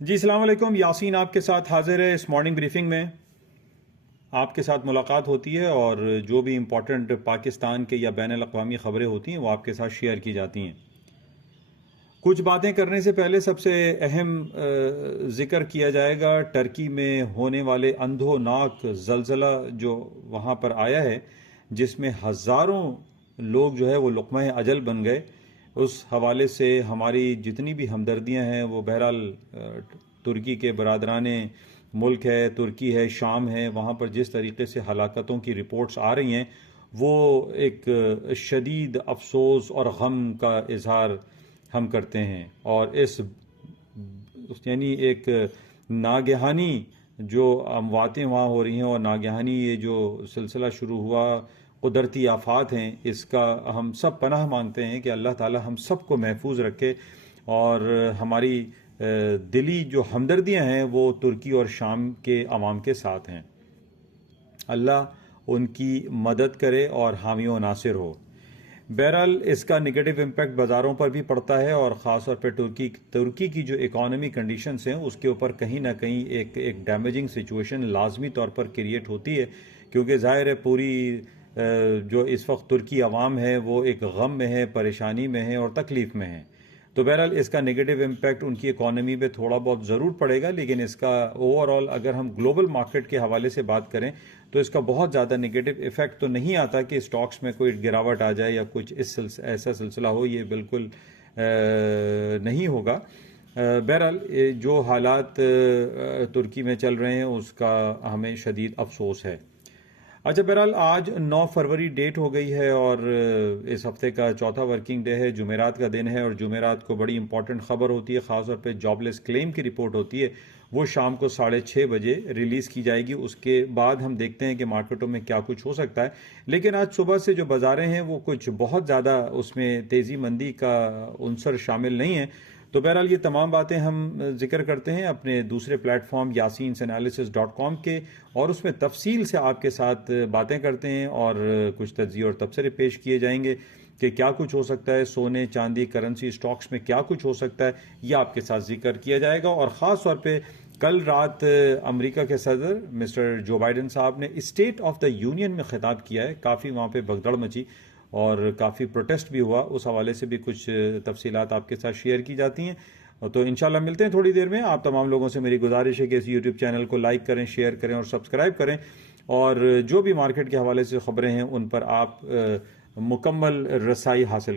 जी अस्सलाम वालेकुम। यासीन आपके साथ हाजिर है। इस मॉर्निंग ब्रीफिंग में आपके साथ मुलाकात होती है और जो भी इम्पोर्टेंट पाकिस्तान के या बैन अल-अक़वामी ख़बरें होती हैं वो आपके साथ शेयर की जाती हैं। कुछ बातें करने से पहले सबसे अहम ज़िक्र किया जाएगा टर्की में होने वाले अंधोनाक ज़लज़ला जो वहाँ पर आया है, जिसमें हज़ारों लोग जो है वो लुक़मा अजल बन गए। उस हवाले से हमारी जितनी भी हमदर्दियाँ हैं वो बहरहाल तुर्की के बरादराने मुल्क है, तुर्की है, शाम है, वहाँ पर जिस तरीके से हलाकतों की रिपोर्ट्स आ रही हैं वो एक शदीद अफसोस और गम का इजहार हम करते हैं। और यानी एक नागहानी जो अमवातें वहाँ हो रही हैं और नागहानी ये जो सिलसिला शुरू हुआ कुदरती आफात हैं, इसका हम सब पनाह मांगते हैं कि अल्लाह ताला हम सबको महफूज रखे। और हमारी दिली जो हमदर्दियाँ हैं वो तुर्की और शाम के अवाम के साथ हैं। अल्लाह उनकी मदद करे और हामी व नासिर हो। बहरहाल इसका नेगेटिव इम्पैक्ट बाज़ारों पर भी पड़ता है और ख़ास तौर पर तुर्की की जो इकॉनमी कंडीशंस हैं उसके ऊपर कहीं ना कहीं एक डैमेजिंग सिचुएशन लाजमी तौर पर क्रिएट होती है, क्योंकि ज़ाहिर है पूरी जो इस वक्त तुर्की अवाम है वो एक गम में है, परेशानी में है और तकलीफ़ में है। तो बहरहाल इसका नेगेटिव इम्पैक्ट उनकी इकॉनमी पे थोड़ा बहुत ज़रूर पड़ेगा, लेकिन इसका ओवरऑल अगर हम ग्लोबल मार्केट के हवाले से बात करें तो इसका बहुत ज़्यादा नेगेटिव इफेक्ट तो नहीं आता कि स्टॉक्स में कोई गिरावट आ जाए या कुछ ऐसा सिलसिला हो, ये बिल्कुल नहीं होगा। बहरहाल जो हालात तुर्की में चल रहे हैं उसका हमें शदीद अफसोस है। अच्छा, बहरहाल आज 9 फरवरी डेट हो गई है और इस हफ्ते का चौथा वर्किंग डे है, जुमेरात का दिन है और जुमेरात को बड़ी इंपॉर्टेंट खबर होती है, ख़ासतौर पे जॉबलेस क्लेम की रिपोर्ट होती है। वो शाम को 6:30 बजे रिलीज़ की जाएगी। उसके बाद हम देखते हैं कि मार्केटों में क्या कुछ हो सकता है। लेकिन आज सुबह से जो बाज़ारें हैं वो कुछ बहुत ज़्यादा उसमें तेज़ी मंदी का उनसर शामिल नहीं है। तो बहरहाल ये तमाम बातें हम जिक्र करते हैं अपने दूसरे प्लेटफॉर्म yasinanalysis.com के, और उसमें तफसील से आपके साथ बातें करते हैं और कुछ तज्ज़िये और तबसरे पेश किए जाएंगे कि क्या कुछ हो सकता है, सोने चांदी करेंसी स्टॉक्स में क्या कुछ हो सकता है, यह आपके साथ जिक्र किया जाएगा। और ख़ास तौर पे कल रात अमेरिका के सदर मिस्टर जो बाइडन साहब ने स्टेट ऑफ द यूनियन में खिताब किया है, काफ़ी वहाँ पे भगदड़ मची और काफ़ी प्रोटेस्ट भी हुआ। उस हवाले से भी कुछ तफसीलात आपके साथ शेयर की जाती हैं। तो इंशाल्लाह मिलते हैं थोड़ी देर में। आप तमाम लोगों से मेरी गुजारिश है कि इस यूट्यूब चैनल को लाइक करें, शेयर करें और सब्सक्राइब करें, और जो भी मार्केट के हवाले से ख़बरें हैं उन पर आप मुकम्मल रसाई हासिल